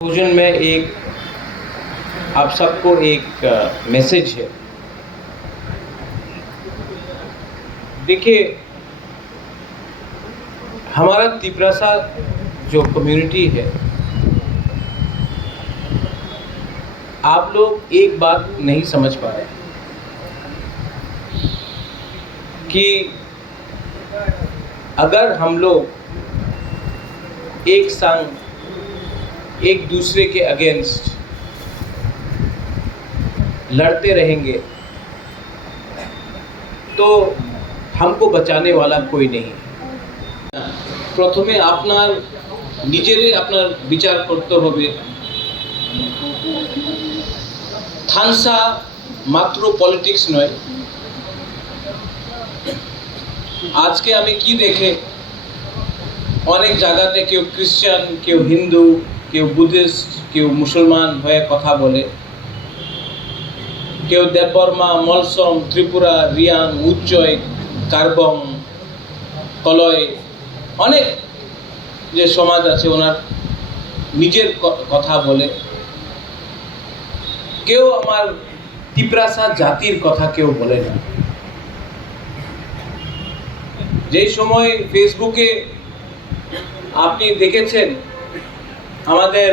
भोजन में एक आप सबको एक मैसेज है। देखिए, हमारा तिपरासा जो कम्युनिटी है, आप लोग एक बात नहीं समझ पा रहे कि अगर हम लोग एक संग एक दूसरे के अगेंस्ट लड़ते रहेंगे तो हमको बचाने वाला कोई नहीं। प्रथमे আপনার নিজেরে আপনার বিচার করতে হবে। থানসা মাত্র পলিটিক্স নয়। আজকে আমি কি দেখে অনেক জায়গাতে কেউ খ্রিস্টান, কেউ হিন্দু, কেউ বুদ্ধিস্ট, কেউ মুসলমান হয়ে কথা বলে। কেউ দেববর্মা, মলসম, ত্রিপুরা, রিয়াং, উচ্চয়, কার্বং, কলয়, অনেক যে সমাজ আছে ওনার নিজের কথা বলে। কেউ আমার তিপরাসা জাতির কথা কেউ বলে না। যেই সময় ফেসবুকে আপনি দেখেছেন আমাদের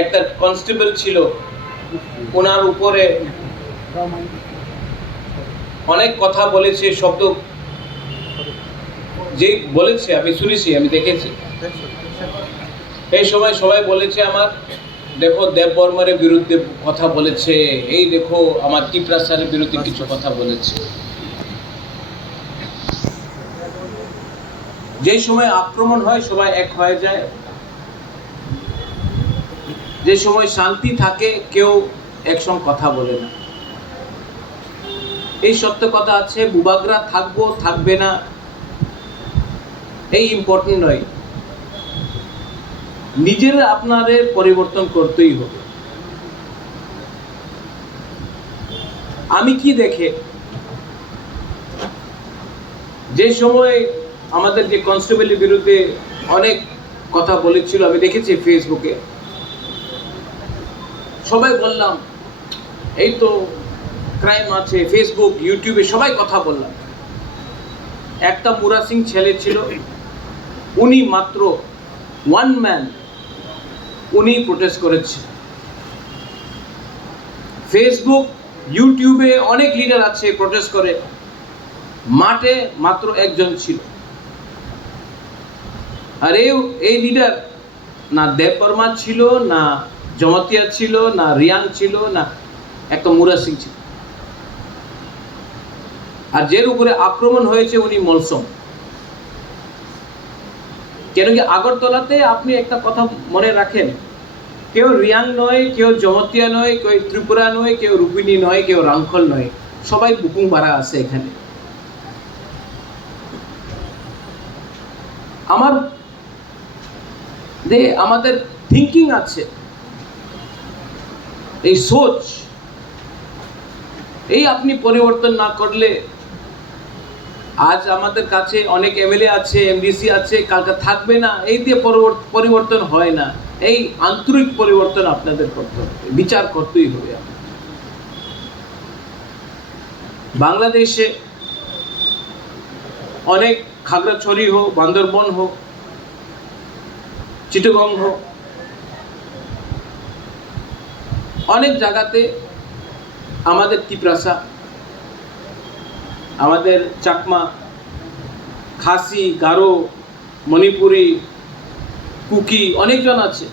একটা কনস্টেবল ছিল, ওনার উপরে অনেক কথা বলেছে, শব্দ যেই বলেছে আমি শুনেছি, আমি দেখেছি। এই সময় সবাই বলেছে আমার দেখো দেববর্মার বিরুদ্ধে কথা বলেছে, এই দেখো আমার তিপরাসার বিরুদ্ধে কিছু কথা বলেছে। যেই সময় আক্রমণ হয় সবাই এক হয়ে যায়। যে সময় শান্তি থাকে কেউ একসঙ্গে কথা বলে না। এই সত্য কথা আছে, বুবাগরা থাকবো থাকবে না এই ইম্পর্টেন্ট নয়। নিজেরা আপনাদের পরিবর্তন করতেই হবে। আমি কি দেখে যে সময় আমাদের যে কনস্টেবলের বিরুদ্ধে অনেক কথা বলেছিল, আমি দেখেছি ফেসবুকে, সবাই বললাম এই তো ক্রাইম আছে, ফেসবুক, ইউটিউবে সবাই কথা বললাম। একটা মুরা সিং ছেলে ছিল, উনি মাত্র ওয়ান ম্যান, উনি প্রোটেস্ট করেছে। ফেসবুক, ইউটিউবে অনেক লিডার আছে প্রোটেস্ট করে, মাঠে মাত্র একজন ছিল। আর এই লিডার না দেববর্মা ছিল, না জমাতিয়া ছিল, না রিয়াং ছিল, না একটা মুরা সিং ছিল। আর যের উপরে আক্রমণ হয়েছে উনি মলসম। কেন কি আগরতলাতে আপনি একটা কথা মনে রাখেন, কেউ রিয়াং নয়, কেউ জমতিয়া নয়, কেউ ত্রিপুরা নয়, কেউ রূপিনী নয়, কেউ রাংখল নয়, সবাই বুকুং ভাড়া আছে এখানে। আমাদের থিঙ্কিং আছে, এই সোচ, এই আপনি পরিবর্তন না করলে, আজ আমাদের কাছে অনেক এমএলএ আছে, এমডিসি আছে, কালকে থাকবে না, এই দিয়ে পরিবর্তন হয় না। এই আন্তরিক পরিবর্তন আপনাদের করতে হবে, বিচার করতেই হবে। বাংলাদেশে অনেক খাগড়াছড়ি হোক, বান্দরবন হোক, চিটাগং হোক, অনেক জায়গাতে আমাদের তিপরাসা, আমাদের চাকমা, খাসি, গারো, মণিপুরি, কুকি অনেকজন আছে।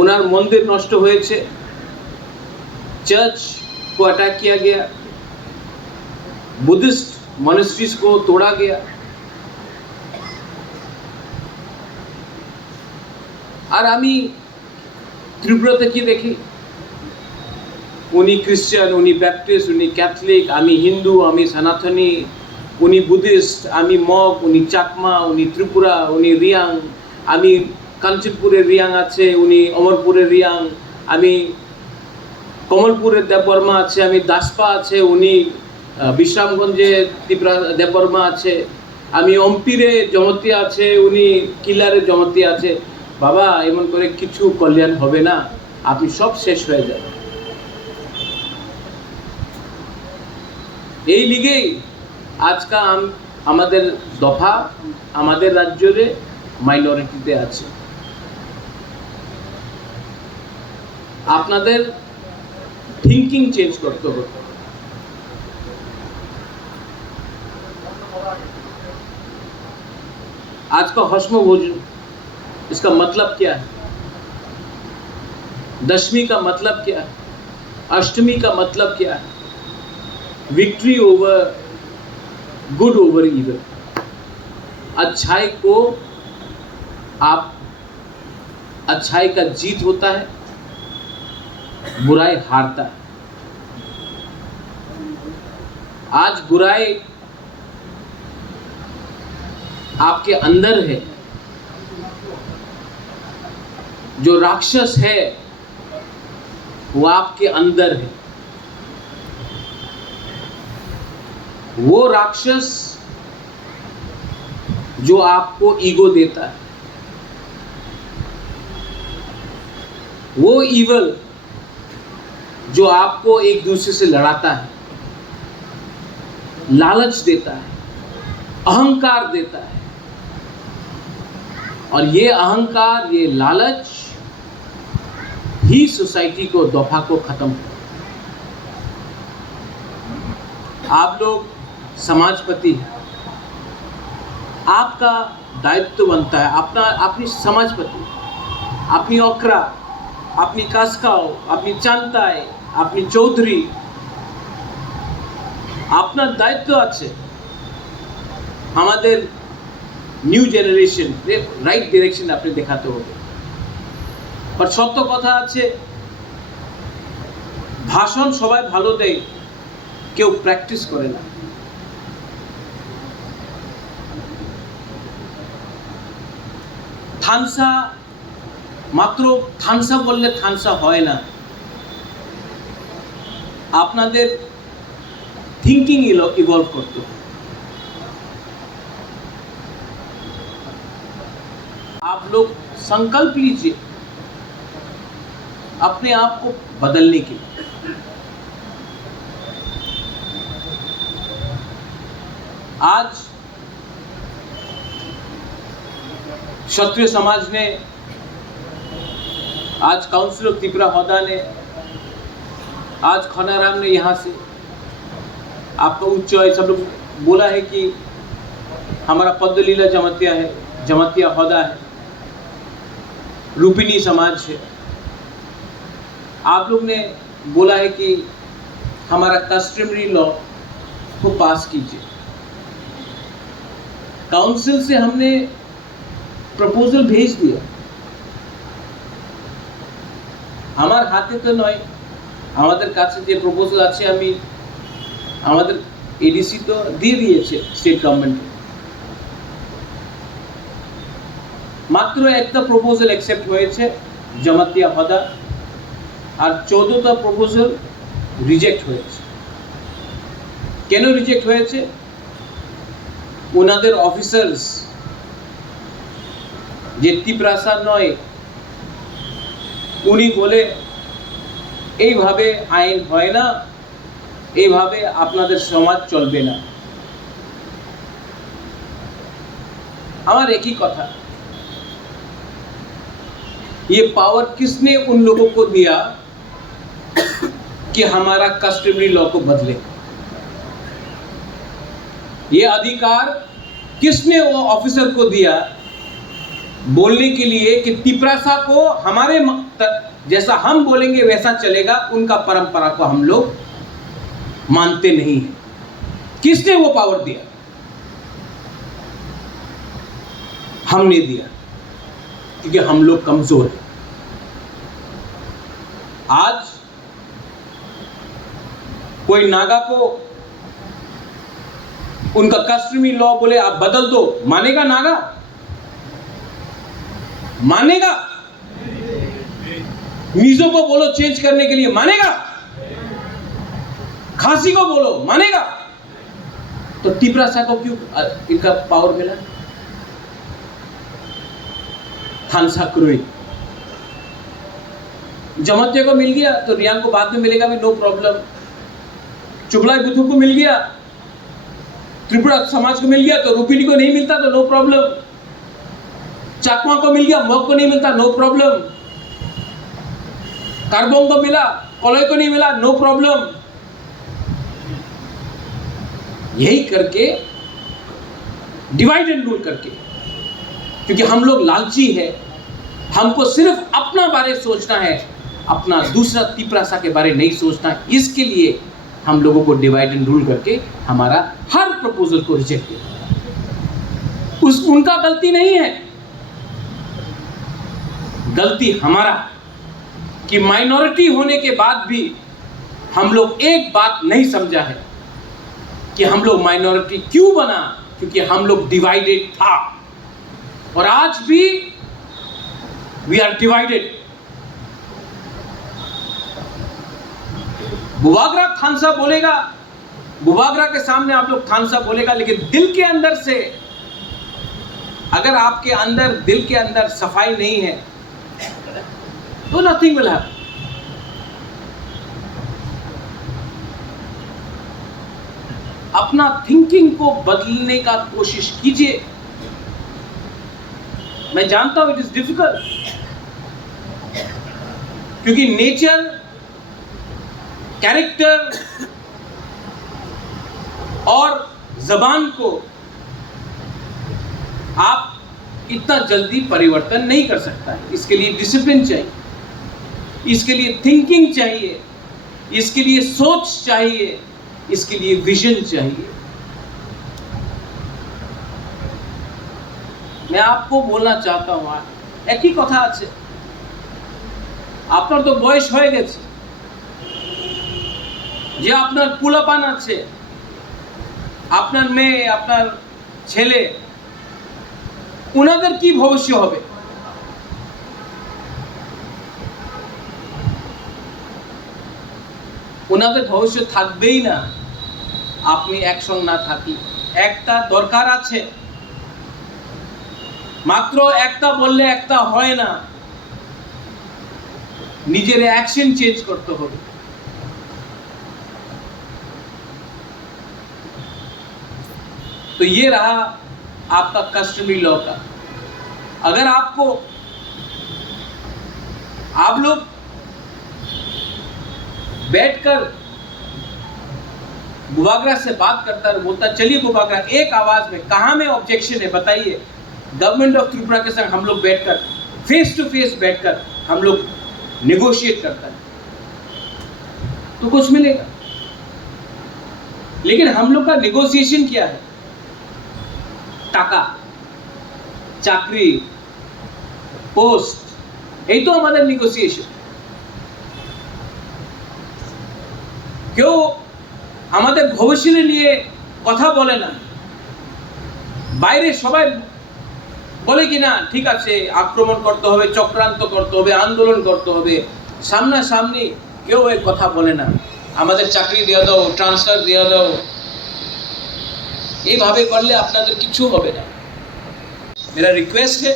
ওনার মন্দির নষ্ট হয়েছে, चर्च को अटैक किया गया, बुद्धिस्ट मॉनेस्ट्रीज को तोड़ा गया। আর আমি ত্রিপুরাতে কি দেখি, উনি খ্রিস্টান, উনি ব্যাপটিস্ট, উনি ক্যাথলিক, আমি হিন্দু, আমি সনাতনী, উনি বুদ্ধিস্ট, আমি মগ, উনি চাকমা, উনি ত্রিপুরা, উনি রিয়াং, আমি কাঞ্চনপুরের রিয়াং আছে, উনি অমরপুরের রিয়াং, আমি কমলপুরের দেববর্মা আছে, আমি দাসপা আছে, উনি বিশ্রামগঞ্জে ত্রিপুরা দেববর্মা আছে, আমি অম্পিরে জমতি আছে, উনি কিলারে জমতি আছে, বাবা এমন করে কিছু কল্যাণ হবে না, আপনি সব শেষ হয়ে যাবে। এই লিগেই আজকাল আমাদের দফা আমাদের রাজ্যে মাইনরিটিতে আছে। আপনাদের থিঙ্কিং চেঞ্জ করতে হবে। आज का हश्म भोजन, इसका मतलब क्या है? दशमी का मतलब क्या है? अष्टमी का मतलब क्या है? Victory over good over evil. अच्छाई को आप अच्छाई का जीत होता है, बुराई हारता है। आज बुराई आपके अंदर है, जो राक्षस है वो आपके अंदर है। वो राक्षस जो आपको ईगो देता है, वो ईवल जो आपको एक दूसरे से लड़ाता है, लालच देता है, अहंकार देता है, और ये अहंकार, ये लालच ही सोसाइटी को, दफा को खत्म कर। आप लोग समाजपति हैं, आपका दायित्व बनता है अपनी समाजपति, अपनी ओकरा, अपनी कास्काओ, अपनी चांताय, अपनी चौधरी, अपना दायित्व আছে আমাদের নিউ জেনারেশন রাইট ডিরেকশন আপনি দেখাতে হবে। আর সত্য কথা আছে, ভাষণ সবাই ভালো দেয়, কেউ প্র্যাকটিস করে না। থানসা মাত্র থানসা বললে থানসা হয় না, আপনাদের থিঙ্কিং ইভলভ করতে হবে। आप लोग संकल्प लीजिए अपने आप को बदलने के लिए। आज क्षत्रिय समाज ने, आज काउंसिल ऑफ त्रिपुरा होदा ने, आज खनाराम ने यहाँ से आपका उच्च सब लोग बोला है कि हमारा पद्मलीला जमतिया है, जमतिया होदा है, रूपिणी समाज है। आप लोग ने बोला है कि हमारा कस्टमरी लॉ को पास कीजिए। काउंसिल से हमने प्रपोजल भेज दिया, हमार हाथे तो नय, আমাদের কাছে যে প্রপোজাল আছে আমি আমাদের এডিসি তো দিয়ে দিয়েছে স্টেট গভর্নমেন্টকে। মাত্র একটা প্রপোজাল অ্যাকসেপ্ট হয়েছে জমাতিয়া হদা, আর 14টা প্রপোজাল রিজেক্ট হয়েছে। কেন রিজেক্ট হয়েছে? ওনাদের অফিসার্স যে ত্রিপ্রাসা নয়, উনি বলে এইভাবে আইন হয় না, এইভাবে আপনাদের সমাজ চলবে না। আমার একই কথা, ये पावर किसने उन लोगों को दिया कि हमारा कस्टमरी लॉ को बदले? ये अधिकार किसने वो ऑफिसर को दिया बोलने के लिए कि तिपरासा को हमारे जैसा हम बोलेंगे वैसा चलेगा, उनका परंपरा को हम लोग मानते नहीं हैं? किसने वो पावर दिया? हमने दिया, क्योंकि हम लोग कमजोर हैं। आज कोई नागा को उनका कस्टमरी लॉ बोले आप बदल दो, मानेगा नागा? मानेगा? मीजो को बोलो चेंज करने के लिए, मानेगा? खासी को बोलो, मानेगा? तो तिप्रासा को क्यों इनका पावर मिला? थानसा क्रोई जमातिया को मिल गया तो रियांग को बाद में मिलेगा भी, नो प्रॉब्लम। चुगलाई बुथु को मिल गया, त्रिपुरा समाज को मिल गया तो रुपिनी को नहीं मिलता तो नो प्रॉब्लम। चाकमा को मिल गया, मग को नहीं मिलता, नो प्रॉब्लम। कार्बोंग को मिला, कोलोई को नहीं मिला, नो प्रॉब्लम। यही करके डिवाइड एंड रूल करके, क्योंकि हम लोग लालची है, हमको सिर्फ अपना बारे सोचना है, अपना दूसरा तिप्रासा के बारे नहीं सोचना। इसके लिए हम लोगों को डिवाइड एंड रूल करके हमारा हर प्रपोजल को रिजेक्ट किया। उनका गलती नहीं है, गलती हमारा कि माइनॉरिटी होने के बाद भी हम लोग एक बात नहीं समझा है कि हम लोग माइनॉरिटी क्यों बना, क्योंकि हम लोग डिवाइडेड था और आज भी वी आर डिवाइडेड। बुबागरा थानसा बोलेगा, बुबागरा के सामने आप लोग थानसा बोलेगा, लेकिन दिल के अंदर से अगर आपके अंदर दिल के अंदर सफाई नहीं है तो नथिंग विल हैपन। अपना थिंकिंग को बदलने का कोशिश कीजिए। मैं जानता हूं इट इज डिफिकल्ट, क्योंकि नेचर, कैरेक्टर और जबान को आप इतना जल्दी परिवर्तन नहीं कर सकता है। इसके लिए डिसिप्लिन चाहिए, इसके लिए थिंकिंग चाहिए, इसके लिए सोच चाहिए, इसके लिए विजन चाहिए। मैं आपको बोलना चाहता हूं आज एक ही कथा আছে, আপনার তো বয়স হয়ে গেছে, যে আপনার পোলাপান আছে, আপনার মেয়ে, আপনার ছেলে, উনাদের কি ভবিষ্য হবে? উনাদের ভবিষ্য থাকবেই না আপনি একসঙ্গে না থাকি। একটা দরকার আছে, মাত্র একটা বললে একটা হয় না, নিজের অ্যাকশন চেঞ্জ করতে হবে। तो ये रहा आपका कस्टमरी लॉ का। अगर आपको, आप लोग बैठकर बुबागरा से बात करता है, बोलता चलिए बुबागरा एक आवाज में कहां में ऑब्जेक्शन है बताइए, गवर्नमेंट ऑफ त्रिपुरा के संग हम लोग बैठकर फेस टू फेस बैठकर हम लोग नेगोशिएट करता है तो कुछ मिलेगा। लेकिन हम लोग का नेगोशिएशन क्या है? টাকা, চাকরি, পোস্ট, এই তো আমাদের নেগোসিয়েশন। কেউ আমাদের ভবিষ্যৎ নিয়ে কথা বলে না। বাইরে সবাই বলে কি না ঠিক আছে আক্রমণ করতে হবে, চক্রান্ত করতে হবে, আন্দোলন করতে হবে, সামনাসামনি কেউ এই কথা বলে না। আমাদের চাকরি দিয়ে দাও, ট্রান্সফার দিয়ে দাও, এইভাবে করলে আপনাদের কিছু হবে না। मेरा रिक्वेस्ट है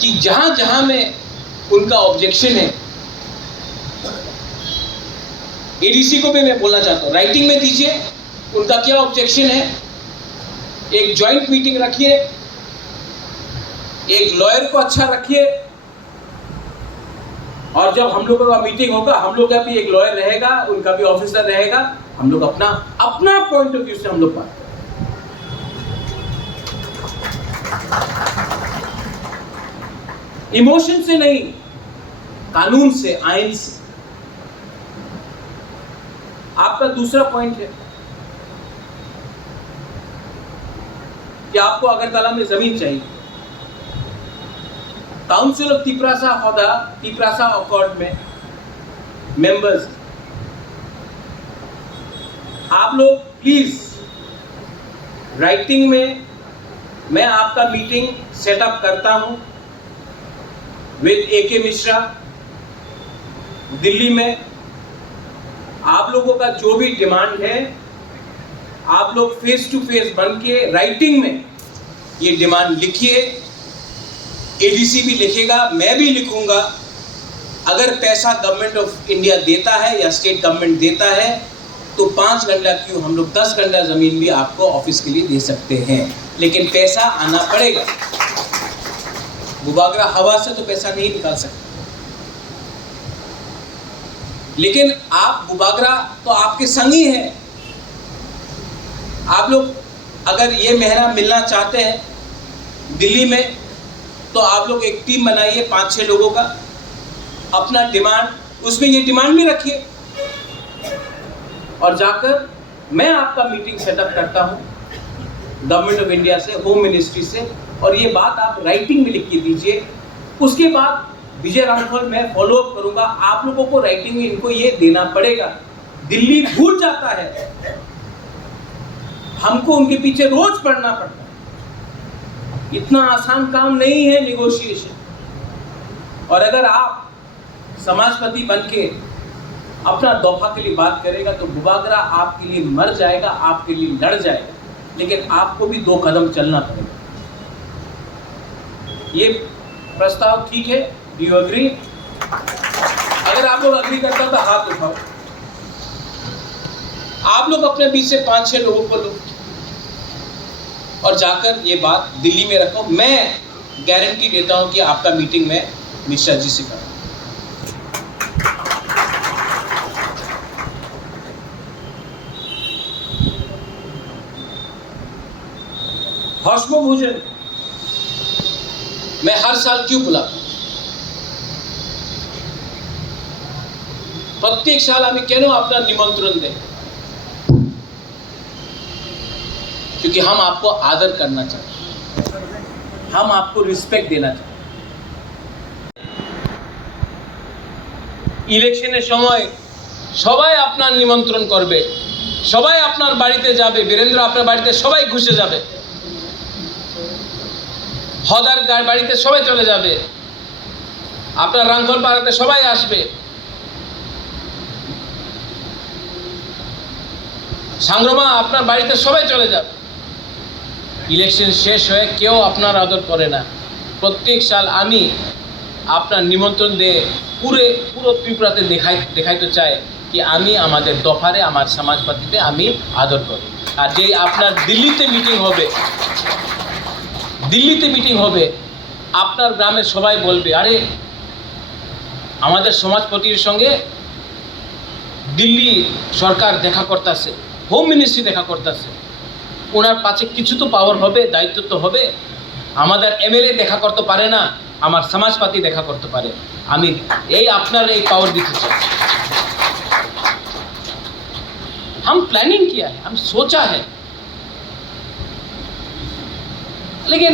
कि जहां जहां में उनका ऑब्जेक्शन है, एडीसी को भी मैं बोलना चाहता हूं, राइटिंग में दीजिए उनका क्या ऑब्जेक्शन है। एक जॉइंट मीटिंग रखिए, एक लॉयर को अच्छा रखिए, और जब हम लोगों का मीटिंग होगा हम लोग का भी एक लॉयर रहेगा, उनका भी ऑफिसर रहेगा, हम लोग अपना अपना पॉइंट ऑफ व्यू से हम लोग बात करें। इमोशन से नहीं, कानून से, आइन से। आपका दूसरा पॉइंट है कि आपको अगरतला में जमीन चाहिए। Council of Tiprasa Hoda, Tiprasa accord में मेंबर्स, आप लोग प्लीज राइटिंग में मैं आपका मीटिंग सेटअप करता हूं विद AK मिश्रा दिल्ली में। आप लोगों का जो भी डिमांड है, आप लोग फेस टू फेस बन के राइटिंग में ये डिमांड लिखिए। एडीसी भी लिखेगा, मैं भी लिखूंगा। अगर पैसा गवर्नमेंट ऑफ इंडिया देता है या स्टेट गवर्नमेंट देता है तो 5 गंडा क्यों, हम लोग 10 गंडा जमीन भी आपको ऑफिस के लिए दे सकते हैं, लेकिन पैसा आना पड़ेगा। बुबागरा हवा से तो पैसा नहीं निकाल सकते, लेकिन आप बुबागरा तो आपके संग ही है। आप लोग अगर ये मेहरा मिलना चाहते हैं दिल्ली में तो आप लोग एक टीम बनाइए 5-6 लोगों का, अपना डिमांड उसमें ये डिमांड भी रखिए और जाकर मैं आपका मीटिंग सेटअप करता हूं गवर्नमेंट ऑफ इंडिया से, होम मिनिस्ट्री से, और ये बात आप राइटिंग में लिख के दीजिए। उसके बाद विजय रामफल मैं फॉलो अप करूंगा। आप लोगों को राइटिंग में इनको ये देना पड़ेगा। दिल्ली भूल जाता है, हमको उनके पीछे रोज पढ़ना पड़ता है। इतना आसान काम नहीं है नेगोशिएशन। और अगर आप समाजपति बनके अपना दफा के लिए बात करेगा तो बुबागरा आपके लिए मर जाएगा, आपके लिए लड़ जाएगा, लेकिन आपको भी 2 कदम चलना पड़ेगा। ये प्रस्ताव ठीक है? Do you agree? अगर आप लोग एग्री करता तो हाथ उठाओ। आप लोग अपने बीच से 5-6 लोगों को लो और जाकर ये बात दिल्ली में रखो। मैं गारंटी देता हूं कि आपका मीटिंग मैं मिश्रा जी से करूंगा। हौसमो भोजन मैं हर साल क्यों बुलाता हूं? प्रत्येक साल हमें क्यों अपना निमंत्रण दें? क्योंकि हम आपको आदर करना चाहते हैं, हम आपको रिस्पेक्ट देना चाहते हैं। इलेक्शনের সময় সবাই আপনার নিমন্ত্রণ করবে, সবাই আপনার বাড়িতে যাবে, বীরেন্দ্র আপনার বাড়িতে সবাই ঘুষে যাবে, হদার বাড়িতে সবাই চলে যাবে, আপনার রাঙ্গল পাড়াতে সবাই আসবে, সাংগ্রমা আপনার বাড়িতে সবাই চলে যাবে। ইলেকশন শেষ হয়ে কেউ আপনার আদর করে না। প্রত্যেক সাল আমি আপনার নিমন্ত্রণ দিয়ে পুরো ত্রিপুরাতে দেখাইতে চাই কি আমি আমাদের দফারে আমার সমাজপাতিতে আমি আদর করি। আর যে আপনার দিল্লিতে মিটিং হবে আপনার গ্রামের সবাই বলবে আরে আমাদের সমাজপতির সঙ্গে দিল্লি সরকার দেখা করতেছে, হোম মিনিস্ট্রি দেখা করতেছে, ওনার পাশে কিছু তো পাওয়ার হবে, দায়িত্ব তো হবে। আমাদের এমএলএ দেখা করতে পারে না, আমার সমাজপাতি দেখা করতে পারে। আমি এই আপনার এই पावर দিতে চাই। हम प्लानिंग किया है, हम सोचा है, लेकिन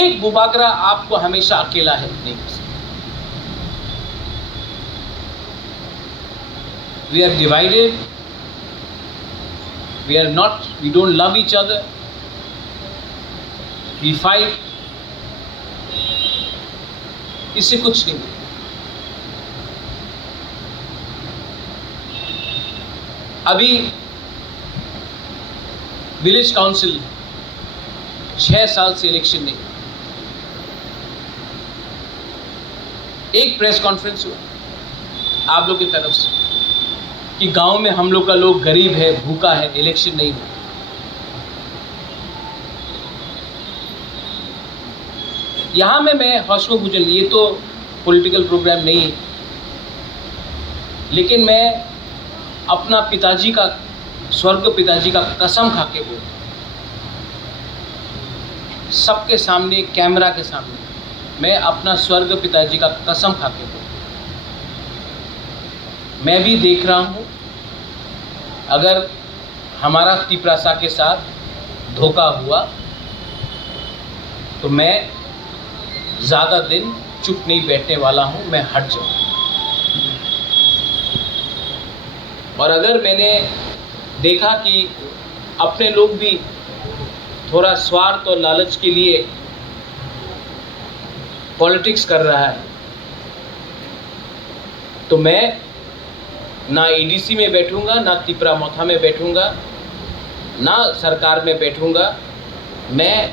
एक बुबागरा आपको हमेशा अकेला है नहीं कर सकता। We are divided, we don't love each other, we fight, इससे कुछ नहीं। अभी विलेज काउंसिल 6 साल से इलेक्शन नहीं, एक प्रेस कॉन्फ्रेंस हुआ आप लोग की तरफ से कि गांव में हम लोग का लोग गरीब है, भूखा है, इलेक्शन नहीं हुआ। यहाँ में मैं हौसलो भोजन, ये तो पॉलिटिकल प्रोग्राम नहीं है, लेकिन मैं अपना पिताजी का, स्वर्ग पिताजी का कसम खा के बोल, सबके सामने, कैमरा के सामने, मैं अपना स्वर्ग पिताजी का कसम खा के बोल, मैं भी देख रहा हूँ अगर हमारा तिपरासा के साथ धोखा हुआ तो मैं ज़्यादा दिन चुप नहीं बैठने वाला हूँ, मैं हट जाऊँ। और अगर मैंने देखा कि अपने लोग भी थोड़ा स्वार्थ और लालच के लिए पॉलिटिक्स कर रहा है तो मैं ना एडीसी में बैठूंगा, ना तिपरामोथा में बैठूंगा, ना सरकार में बैठूंगा। मैं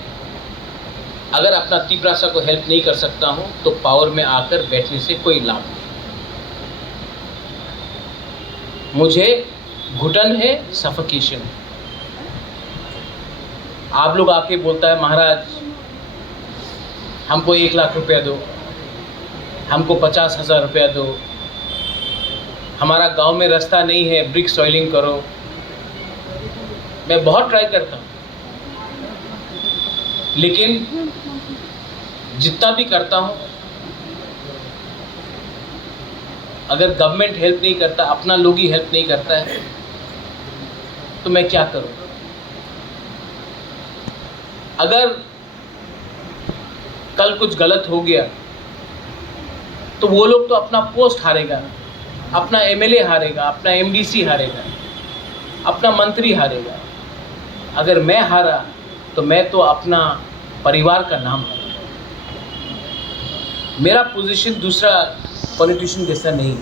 अगर अपना तिपरासा को हेल्प नहीं कर सकता हूं तो पावर में आकर बैठने से कोई लाभ नहीं। मुझे घुटन है, सफोकेशन है। आप लोग आके बोलता है महाराज हमको 1 लाख रुपया दो, हमको 50,000 रुपया दो, हमारा गांव में रास्ता नहीं है, ब्रिक सॉइलिंग करो। मैं बहुत ट्राई करता हूँ, लेकिन जितना भी करता हूँ, अगर गवर्नमेंट हेल्प नहीं करता, अपना लोग ही हेल्प नहीं करता है, तो मैं क्या करूँ? अगर कल कुछ गलत हो गया तो वो लोग तो अपना पोस्ट हारेगा, अपना एमएलए हारेगा, अपना एमडीसी हारेगा, अपना मंत्री हारेगा। अगर मैं हारा तो मैं तो अपना परिवार का नाम हारा। मेरा पोजीशन दूसरा पॉलिटिशियन जैसा नहीं।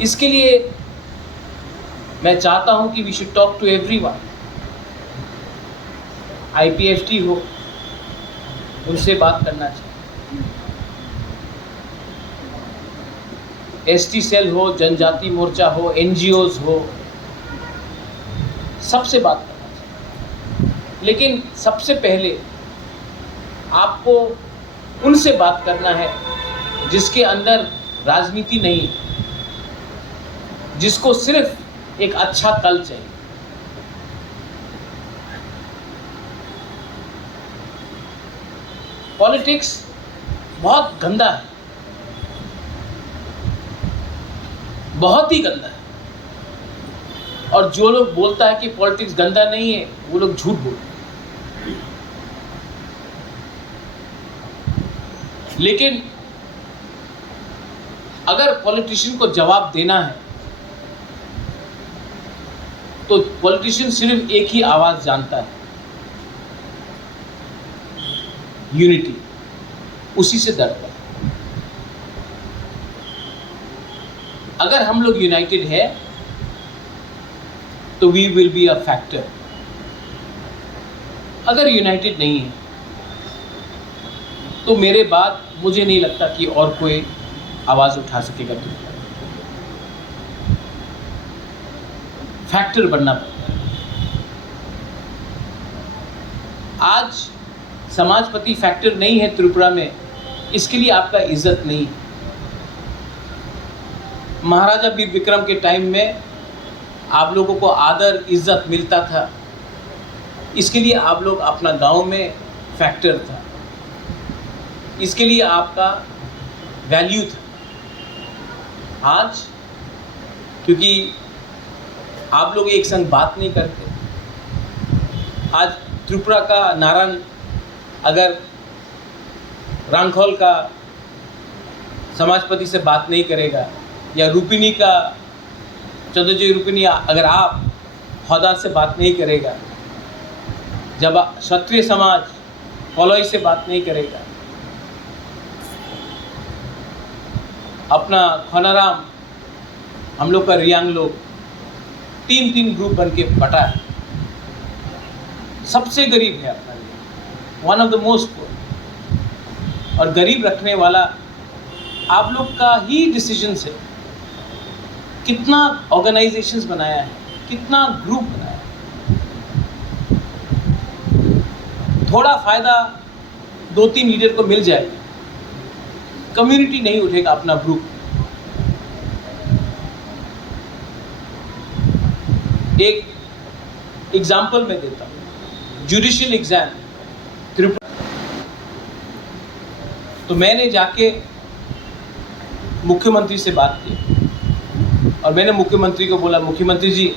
इसके लिए मैं चाहता हूं कि we should talk to everyone. IPFT हो, उनसे बात करना चाहिए, एसटी सेल हो, जनजाति मोर्चा हो, एनजीओज हो, सबसे बात करना चाहिए। लेकिन सबसे पहले आपको उनसे बात करना है जिसके अंदर राजनीति नहीं, जिसको सिर्फ एक अच्छा कल चाहिए। पॉलिटिक्स बहुत गंदा है, बहुत ही गंदा है। और जो लोग बोलता है कि पॉलिटिक्स गंदा नहीं है, वो लोग झूठ बोलते हैं। लेकिन अगर पॉलिटिशियन को जवाब देना है तो पॉलिटिशियन सिर्फ एक ही आवाज जानता है, यूनिटी। उसी से डरता है। अगर हम लोग यूनाइटेड है तो we will be a factor. अगर यूनाइटेड नहीं है तो मेरे बाद मुझे नहीं लगता कि और कोई आवाज उठा सकेगा। फैक्टर बनना पड़ता है। आज समाजपति फैक्टर नहीं है त्रिपुरा में, इसके लिए आपका इज्जत नहीं है। महाराजा वीर विक्रम के टाइम में आप लोगों को आदर इज्जत मिलता था, इसके लिए आप लोग अपना गांव में फैक्टर था, इसके लिए आपका वैल्यू था। आज क्योंकि आप लोग एक संग बात नहीं करते, आज त्रिपुरा का नारायण अगर रांखोल का समाजपति से बात नहीं करेगा, या रूपिनी का चंद्रजय रूपिनी अगर आप हौदा से बात नहीं करेगा, जब क्षत्रिय समाज कोलोई से बात नहीं करेगा, अपना खोनाराम हम लोग का रियांग लोग 3 ग्रुप बन के बटा है। सबसे गरीब है अपना, one of the most poor. और गरीब रखने वाला आप लोग का ही डिसीजन से कितना ऑर्गेनाइजेशंस बनाया है, कितना ग्रुप बनाया है। थोड़ा फायदा 2-3 लीडर को मिल जाएगा, कम्युनिटी नहीं उठेगा अपना ग्रुप। एक एग्जाम्पल मैं देता हूँ, जुडिशियल एग्जाम त्रिपुरा। तो मैंने जाके मुख्यमंत्री से बात की और मैंने मुख्यमंत्री को बोला, मुख्यमंत्री जी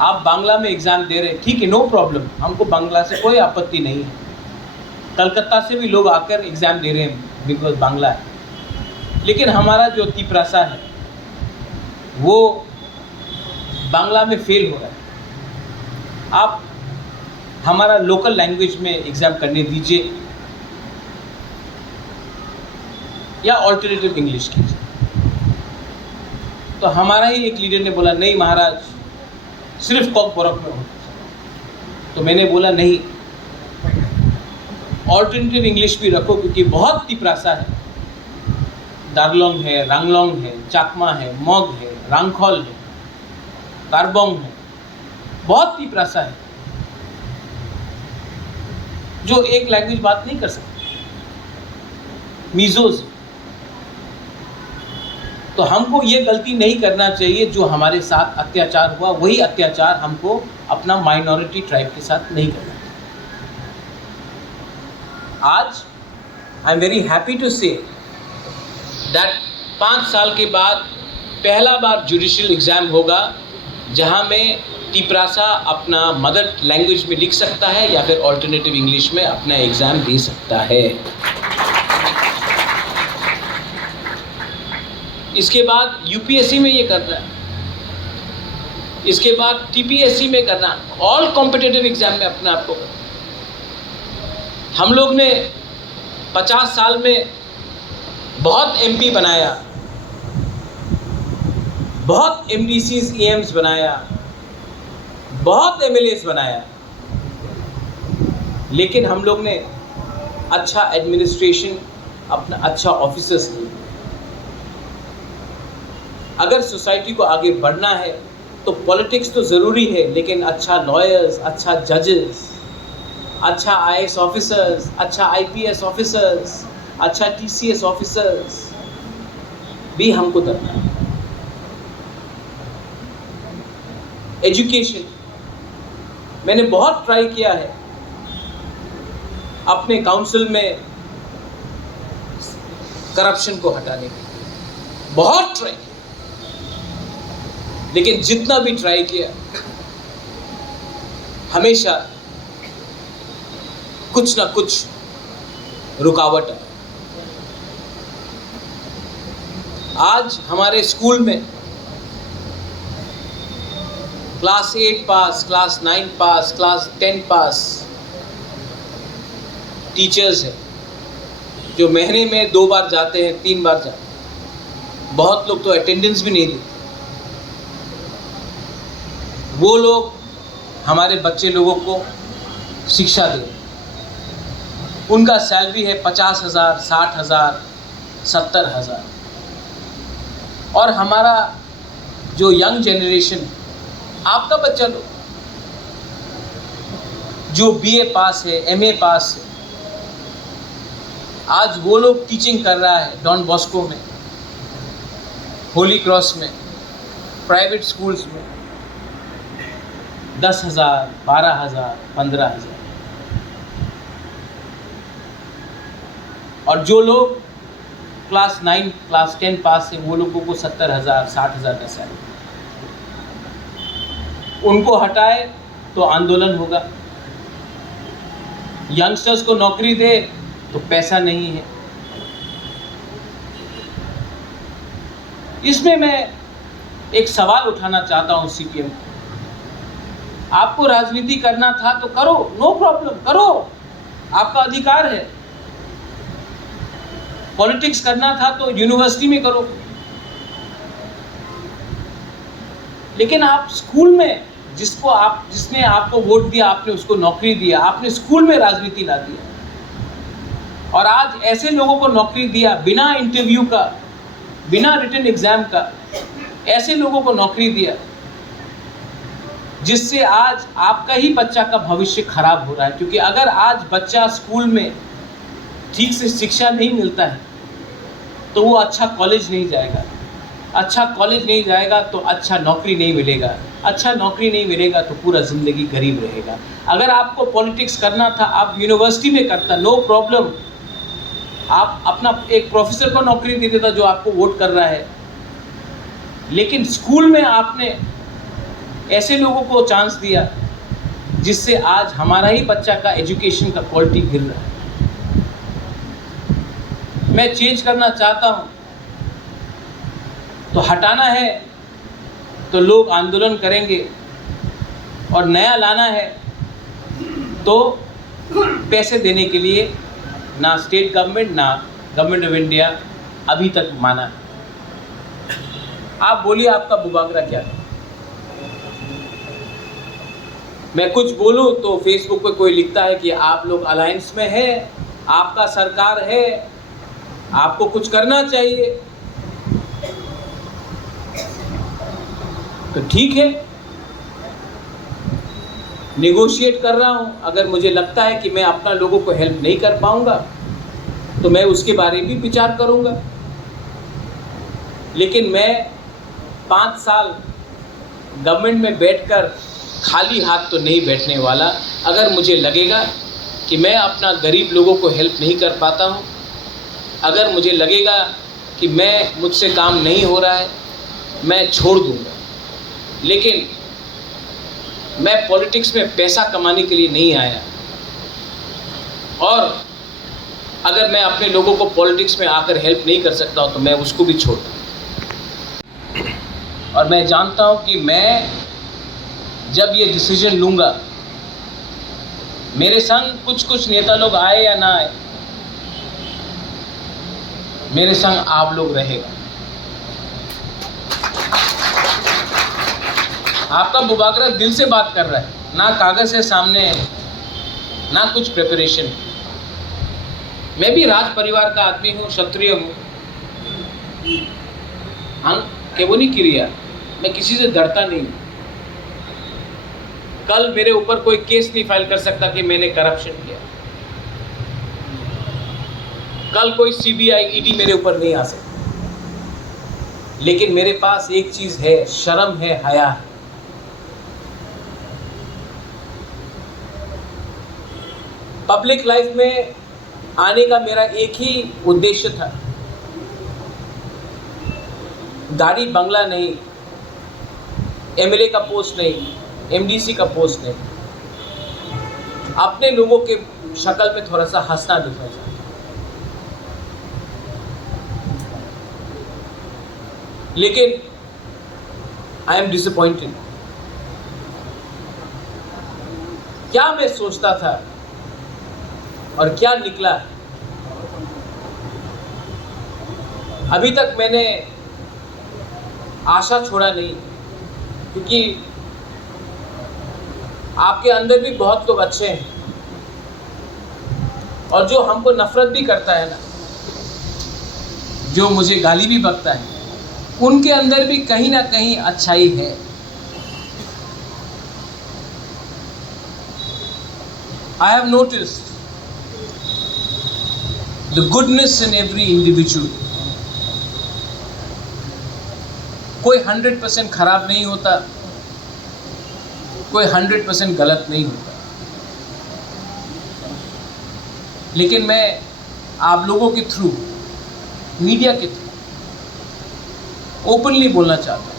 आप बांग्ला में एग्ज़ाम दे रहे हैं, ठीक है, नो प्रॉब्लम, हमको बांग्ला से कोई आपत्ति नहीं है। कलकत्ता से भी लोग आकर एग्ज़ाम दे रहे हैं बिकॉज बांग्ला है। लेकिन हमारा जो तिपरासा है वो बांग्ला में फेल हो रहा है। आप हमारा लोकल लैंग्वेज में एग्ज़ाम करने दीजिए या ऑल्टरनेटिव इंग्लिश कीजिए। तो हमारा ही एक लीडर ने बोला नहीं महाराज, सिर्फ कॉकबोरक में हो। तो मैंने बोला नहीं, ऑल्टरनेटिव इंग्लिश भी रखो, क्योंकि बहुत तिपरासा है। दार्लोंग है, रांगलोंग है, चाकमा है, मॉग है, रांगखोल है, कार्बोंग है, बहुत तिपरासा है जो एक लैंग्वेज बात नहीं कर सकते। मीजोज। तो हमको ये गलती नहीं करना चाहिए जो हमारे साथ अत्याचार हुआ, वही अत्याचार हमको अपना माइनॉरिटी ट्राइब के साथ नहीं करना। आज I am very happy to say that 5 साल के बाद पहला बार जुडिशियल एग्ज़ाम होगा जहां में तिपरासा अपना मदर लैंग्वेज में लिख सकता है या फिर ऑल्टरनेटिव इंग्लिश में अपना एग्ज़ाम दे सकता है। इसके बाद यूपीएससी में ये करना है, इसके बाद टीपीएससी में करना, ऑल कॉम्पिटिटिव एग्जाम में अपने आप को। हम लोग ने 50 साल में बहुत एमपी बनाया, बहुत एमडीसीज ईएम्स बनाया, बहुत एमएलएस बनाया, लेकिन हम लोग ने अच्छा एडमिनिस्ट्रेशन, अपना अच्छा ऑफिसर्स किए। अगर सोसाइटी को आगे बढ़ना है तो पॉलिटिक्स तो ज़रूरी है, लेकिन अच्छा लॉयर्स, अच्छा जजेस, अच्छा आईएएस ऑफिसर्स, अच्छा आईपीएस ऑफिसर्स, अच्छा टीसीएस ऑफिसर्स भी हमको करना है। एजुकेशन मैंने बहुत ट्राई किया है अपने काउंसिल में करप्शन को हटाने के लिए, बहुत ट्राई, लेकिन जितना भी ट्राई किया हमेशा कुछ ना कुछ रुकावट है। आज हमारे स्कूल में क्लास 8 पास, क्लास 9 पास, क्लास 10 पास टीचर्स हैं जो महीने में 2 बार जाते हैं, 3 बार जाते हैं। बहुत लोग तो अटेंडेंस भी नहीं देते। वो लोग हमारे बच्चे लोगों को शिक्षा दें। उनका सैलरी है 50,000, 60,000, 70,000। और हमारा जो यंग जनरेशन, आपका बच्चा लोग जो बीए पास है, एमए पास है, आज वो लोग टीचिंग कर रहा है डॉन बॉस्को में, होली क्रॉस में, प्राइवेट स्कूल्स में, 10,000, 12,000, 15,000। और जो लोग क्लास 9, क्लास 10 पास है, वो लोगों को 70,000, 60,000 का सैलरी। उनको हटाए तो आंदोलन होगा। यंगस्टर्स को नौकरी दे तो पैसा नहीं है। इसमें मैं एक सवाल उठाना चाहता हूं सीपीएम को। आपको राजनीति करना था तो करो, नो प्रॉब्लम, करो, आपका अधिकार है। पॉलिटिक्स करना था तो यूनिवर्सिटी में करो, लेकिन आप स्कूल में जिसने आपको वोट दिया, आपने उसको नौकरी दिया, आपने स्कूल में राजनीति ला दिया। और आज ऐसे लोगों को नौकरी दिया बिना इंटरव्यू का, बिना रिटन एग्जाम का, ऐसे लोगों को नौकरी दिया जिससे आज आपका ही बच्चा का भविष्य खराब हो रहा है। क्योंकि अगर आज बच्चा स्कूल में ठीक से शिक्षा नहीं मिलता है तो वो अच्छा कॉलेज नहीं जाएगा, अच्छा कॉलेज नहीं जाएगा तो अच्छा नौकरी नहीं मिलेगा, अच्छा नौकरी नहीं मिलेगा तो पूरा ज़िंदगी गरीब रहेगा। अगर आपको पॉलिटिक्स करना था, आप यूनिवर्सिटी में करता, नो प्रॉब्लम, आप अपना एक प्रोफेसर को नौकरी दे देता जो आपको वोट कर रहा है। लेकिन स्कूल में आपने ऐसे लोगों को चांस दिया जिससे आज हमारा ही बच्चा का एजुकेशन का क्वालिटी गिर रहा है। मैं चेंज करना चाहता हूं, तो हटाना है तो लोग आंदोलन करेंगे, और नया लाना है तो पैसे देने के लिए ना स्टेट गवर्नमेंट ना गवर्नमेंट ऑफ इंडिया अभी तक माना है। आप बोलिए आपका बुबागरा क्या है। मैं कुछ बोलूं तो फेसबुक पे कोई लिखता है कि आप लोग अलायंस में हैं, आपका सरकार है, आपको कुछ करना चाहिए। तो ठीक है, नेगोशिएट कर रहा हूं। अगर मुझे लगता है कि मैं अपना लोगों को हेल्प नहीं कर पाऊंगा तो मैं उसके बारे में भी विचार करूंगा। लेकिन मैं 5 साल गवर्नमेंट में बैठकर खाली हाथ तो नहीं बैठने वाला। अगर मुझे लगेगा कि मैं अपना गरीब लोगों को हेल्प नहीं कर पाता हूँ, अगर मुझे लगेगा कि मुझसे काम नहीं हो रहा है, मैं छोड़ दूँगा। लेकिन मैं पॉलिटिक्स में पैसा कमाने के लिए नहीं आया, और अगर मैं अपने लोगों को पॉलिटिक्स में आकर हेल्प नहीं कर सकता हूँ तो मैं उसको भी छोड़ दूँ। और मैं जानता हूँ कि मैं जब ये डिसीजन लूँगा, मेरे संग कुछ नेता लोग आए या ना आए, मेरे संग आप लोग रहेगा। आपका बुबागरा दिल से बात कर रहा है, ना कागज है सामने, ना कुछ प्रिपरेशन। मैं भी राज परिवार का आदमी हूँ, क्षत्रिय हूँ। वो नहीं क्रिया, मैं किसी से डरता नहीं हूँ। कल मेरे ऊपर कोई केस नहीं फाइल कर सकता कि मैंने करप्शन किया। कल कोई सीबीआई ईडी मेरे ऊपर नहीं आ सकती। लेकिन मेरे पास एक चीज है, शर्म है, हया है। पब्लिक लाइफ में आने का मेरा एक ही उद्देश्य था, गाड़ी बंगला नहीं, एमएलए का पोस्ट नहीं, एमडीसी का पोस्ट नहीं, अपने लोगों के शक्ल में थोड़ा सा हंसना दिखना चाहिए। लेकिन आई एम डिसअपॉइंटेड। क्या मैं सोचता था और क्या निकला है। अभी तक मैंने आशा छोड़ा नहीं, क्योंकि आपके अंदर भी बहुत लोग अच्छे हैं, और जो हमको नफरत भी करता है ना, जो मुझे गाली भी बकता है, उनके अंदर भी कहीं ना कहीं अच्छाई है। I have noticed the goodness in every individual. कोई 100% खराब नहीं होता, कोई 100% गलत नहीं होता। लेकिन मैं आप लोगों के थ्रू, मीडिया के थ्रू ओपनली बोलना चाहता हूँ।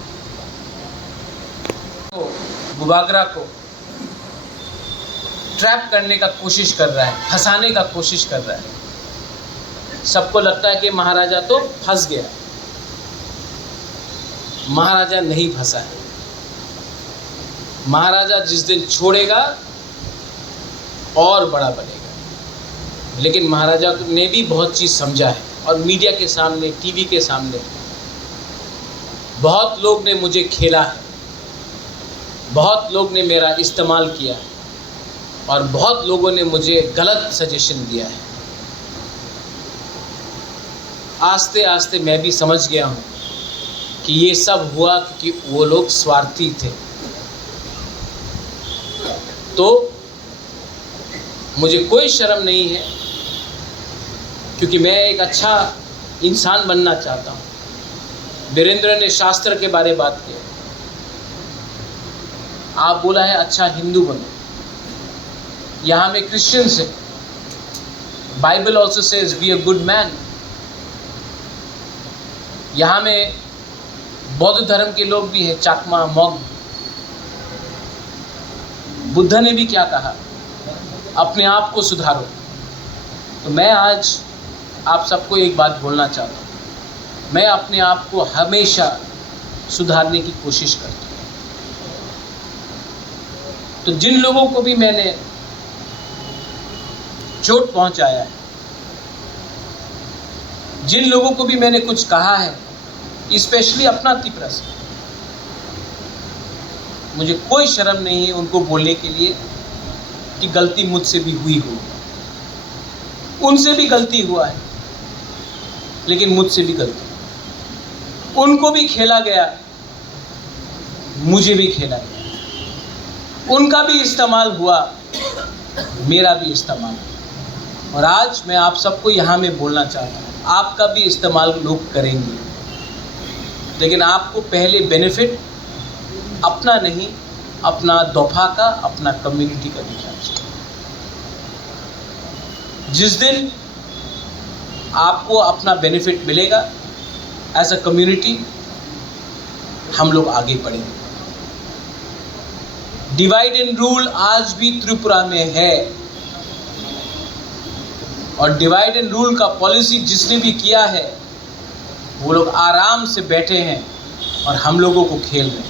तो बुबागरा को ट्रैप करने का कोशिश कर रहा है, फंसाने का कोशिश कर रहा है। सबको लगता है कि महाराजा तो फंस गया। महाराजा नहीं फंसा है। महाराजा जिस दिन छोड़ेगा और बड़ा बनेगा। लेकिन महाराजा ने भी बहुत चीज़ समझा है, और मीडिया के सामने, टीवी के सामने बहुत लोग ने मुझे खेला है, बहुत लोग ने मेरा इस्तेमाल किया है, और बहुत लोगों ने मुझे गलत सजेशन दिया है। आस्ते आस्ते मैं भी समझ गया हूँ कि ये सब हुआ क्योंकि वो लोग स्वार्थी थे। तो मुझे कोई शर्म नहीं है, क्योंकि मैं एक अच्छा इंसान बनना चाहता हूँ। वीरेंद्र ने शास्त्र के बारे में बात की, आप बोला है अच्छा हिंदू बनो। यहाँ में क्रिश्चियंस है, Bible also says be a good man. यहाँ में बौद्ध धर्म के लोग भी हैं, चाकमा, मॉग। बुद्ध ने भी क्या कहा, अपने आप को सुधारो। तो मैं आज आप सबको एक बात बोलना चाहता हूँ, मैं अपने आप को हमेशा सुधारने की कोशिश करता हूँ। तो जिन लोगों को भी मैंने चोट पहुंचाया है, जिन लोगों को भी मैंने कुछ कहा है, स्पेशली अपना त्रिपुरा से। मुझे कोई शर्म नहीं है उनको बोलने के लिए कि गलती मुझसे भी हुई हो, उनसे भी गलती हुआ है, लेकिन मुझसे भी गलती। उनको भी खेला गया, मुझे भी खेला गया। उनका भी इस्तेमाल हुआ, मेरा भी इस्तेमाल हुआ। और आज मैं आप सबको यहाँ में बोलना चाहता हूँ, आपका भी इस्तेमाल लोग करेंगे, लेकिन आपको पहले बेनिफिट अपना नहीं, अपना दफा का, अपना कम्युनिटी का दिखना चाहिए। जिस दिन आपको अपना बेनिफिट मिलेगा एज अ कम्युनिटी, हम लोग आगे बढ़ेंगे। डिवाइड एंड रूल आज भी त्रिपुरा में है, और डिवाइड एंड रूल का पॉलिसी जिसने भी किया है वो लोग आराम से बैठे हैं और हम लोगों को खेल रहे हैं।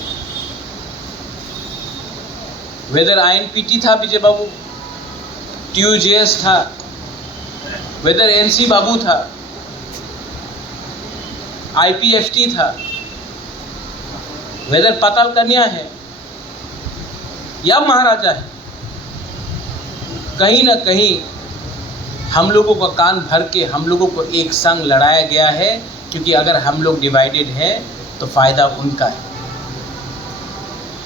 वेदर INPT था विजय बाबू, TUJS था, वेदर NC बाबू था, IPFT था, वेदर पाताल कन्या है या महाराजा है, कहीं ना कहीं हम लोगों का कान भर के हम लोगों को एक संग लड़ाया गया है, क्योंकि अगर हम लोग डिवाइडेड हैं तो फ़ायदा उनका है।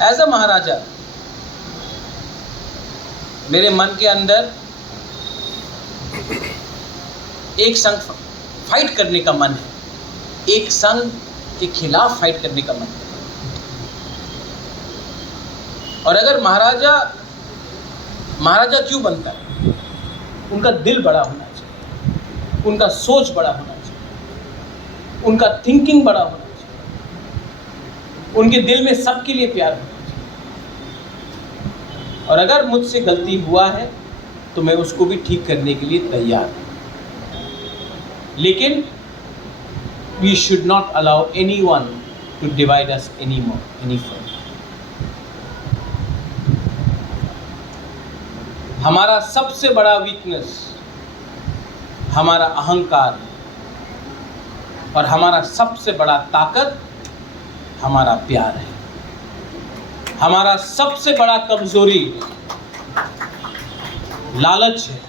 एज अ महाराजा मेरे मन के अंदर एक संग फाइट करने का मन है, एक संग के खिलाफ फाइट करने का मन है। और अगर महाराजा क्यों बनता है? उनका दिल बड़ा होना चाहिए, उनका सोच बड़ा होना चाहिए, उनका थिंकिंग बड़ा होना चाहिए, उनके दिल में सबके लिए प्यार होना चाहिए। और अगर मुझसे गलती हुआ है तो मैं उसको भी ठीक करने के लिए तैयार हूँ, लेकिन we should not allow anyone to divide us any further. हमारा सबसे बड़ा वीकनेस हमारा अहंकार है, और हमारा सबसे बड़ा ताकत हमारा प्यार है। हमारा सबसे बड़ा कमजोरी लालच है,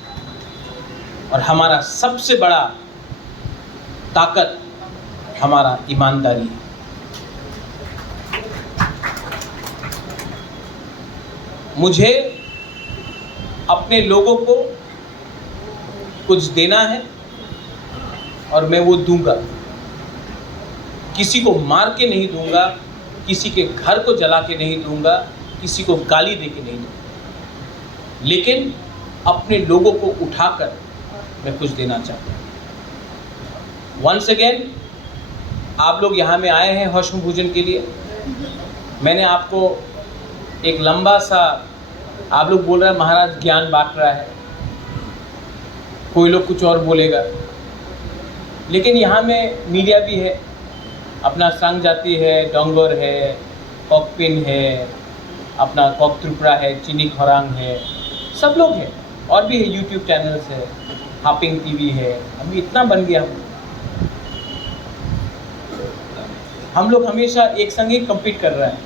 और हमारा सबसे बड़ा ताकत हमारा ईमानदारी है। मुझे अपने लोगों को कुछ देना है और मैं वो दूंगा। किसी को मार के नहीं दूंगा, किसी के घर को जला के नहीं दूंगा, किसी को गाली दे के नहीं दूंगा, लेकिन अपने लोगों को उठाकर मैं कुछ देना चाहता हूँ। वंस अगेन आप लोग यहाँ में आए हैं हौशम भोजन के लिए। मैंने आपको एक लंबा सा, आप लोग बोल रहे हैं महाराज ज्ञान बांट रहा है, कोई लोग कुछ और बोलेगा, लेकिन यहाँ में मीडिया भी है, अपना संग जाति है, डोंगर है, कॉकपिन है, अपना कॉक त्रिपुरा है, चिनी खोरांग है, सब लोग हैं, और भी है, यूट्यूब चैनल्स है, हापिंग TV है। अभी इतना बन गया हम लोग हमेशा एक संग ही कम्पीट कर रहे हैं।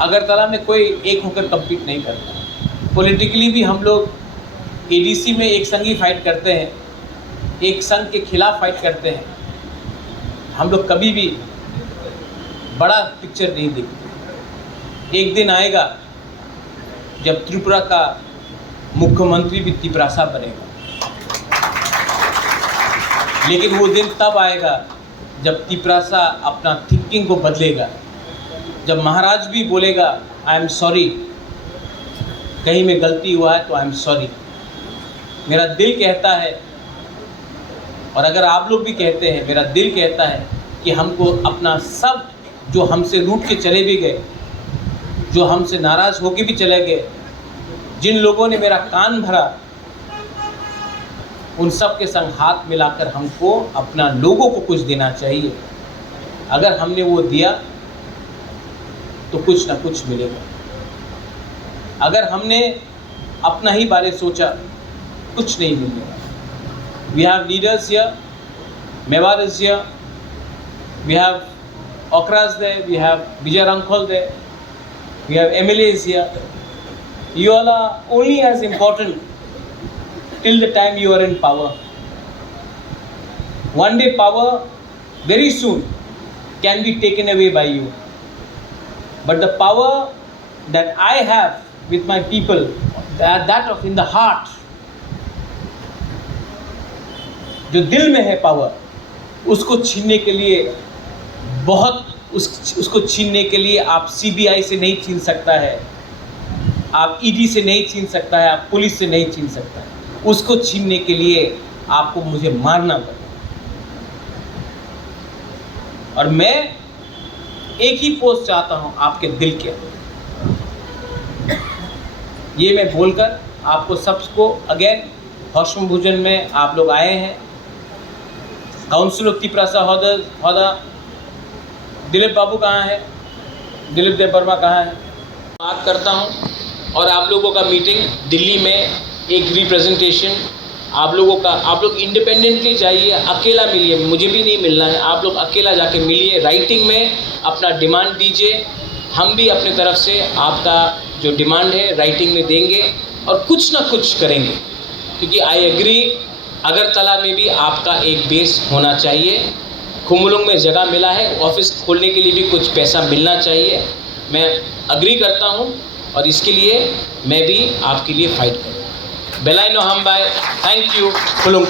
अगरतला में कोई एक होकर कम्पीट नहीं करता। पॉलिटिकली भी हम लोग ADC में एक संग ही फाइट करते हैं, एक संग के खिलाफ फाइट करते हैं। हम लोग कभी भी बड़ा पिक्चर नहीं देखते। एक दिन आएगा जब त्रिपुरा का मुख्यमंत्री भी त्रिपुरासा बनेगा, लेकिन वो दिन तब आएगा जब त्रिपुरासा अपना थिंकिंग को बदलेगा, जब महाराज भी बोलेगा आई एम सॉरी, कहीं में गलती हुआ है तो आई एम सॉरी। मेरा दिल कहता है, और अगर आप लोग भी कहते हैं, मेरा दिल कहता है कि हमको अपना सब जो हमसे रूठ के चले भी गए, जो हमसे नाराज़ होके भी चले गए, जिन लोगों ने मेरा कान भरा, उन सब के संग हाथ मिलाकर हमको अपना लोगों को कुछ देना चाहिए। अगर हमने वो दिया तो कुछ ना कुछ मिलेगा। अगर हमने अपना ही बारे सोचा, कुछ नहीं मिलेगा। We have leaders here, Mewar is here, we have Okras there, we have Vijay Rankhol there, we have MLAs here. You all are only as important till the time you are in power. One day power very soon can be taken away by you. But the power that I have with my people, that of in the heart, जो दिल में है power, उसको छीनने के लिए उसको छीनने के लिए आप CBI से नहीं छीन सकता है, आप ED से नहीं छीन सकता है, आप पुलिस से नहीं छीन सकता है। उसको छीनने के लिए आपको मुझे मारना पड़ेगा। और मैं एक ही पोस्ट चाहता हूं आपके दिल के अंदर। ये मैं बोलकर आपको सबको अगेन हौसम भोजन में आप लोग आए हैं। काउंसिलर तिपरासा हौदा दिलीप बाबू कहाँ है, दिलीप देव वर्मा कहाँ है, बात करता हूँ। और आप लोगों का मीटिंग दिल्ली में एक रिप्रेजेंटेशन आप लोग इंडिपेंडेंटली जाइए, अकेला मिलिए, मुझे भी नहीं मिलना है, आप लोग अकेला जाके मिलिए, राइटिंग में अपना डिमांड दीजिए। हम भी अपनी तरफ से आपका जो डिमांड है राइटिंग में देंगे और कुछ ना कुछ करेंगे, क्योंकि आई एग्री अगरतला में भी आपका एक बेस होना चाहिए। खुमलुंग में जगह मिला है, ऑफिस खोलने के लिए भी कुछ पैसा मिलना चाहिए। मैं अग्री करता हूँ और इसके लिए मैं भी आपके लिए फाइट करूँगा। बेलाइनो हम बाय, थैंक यू खुलुंग।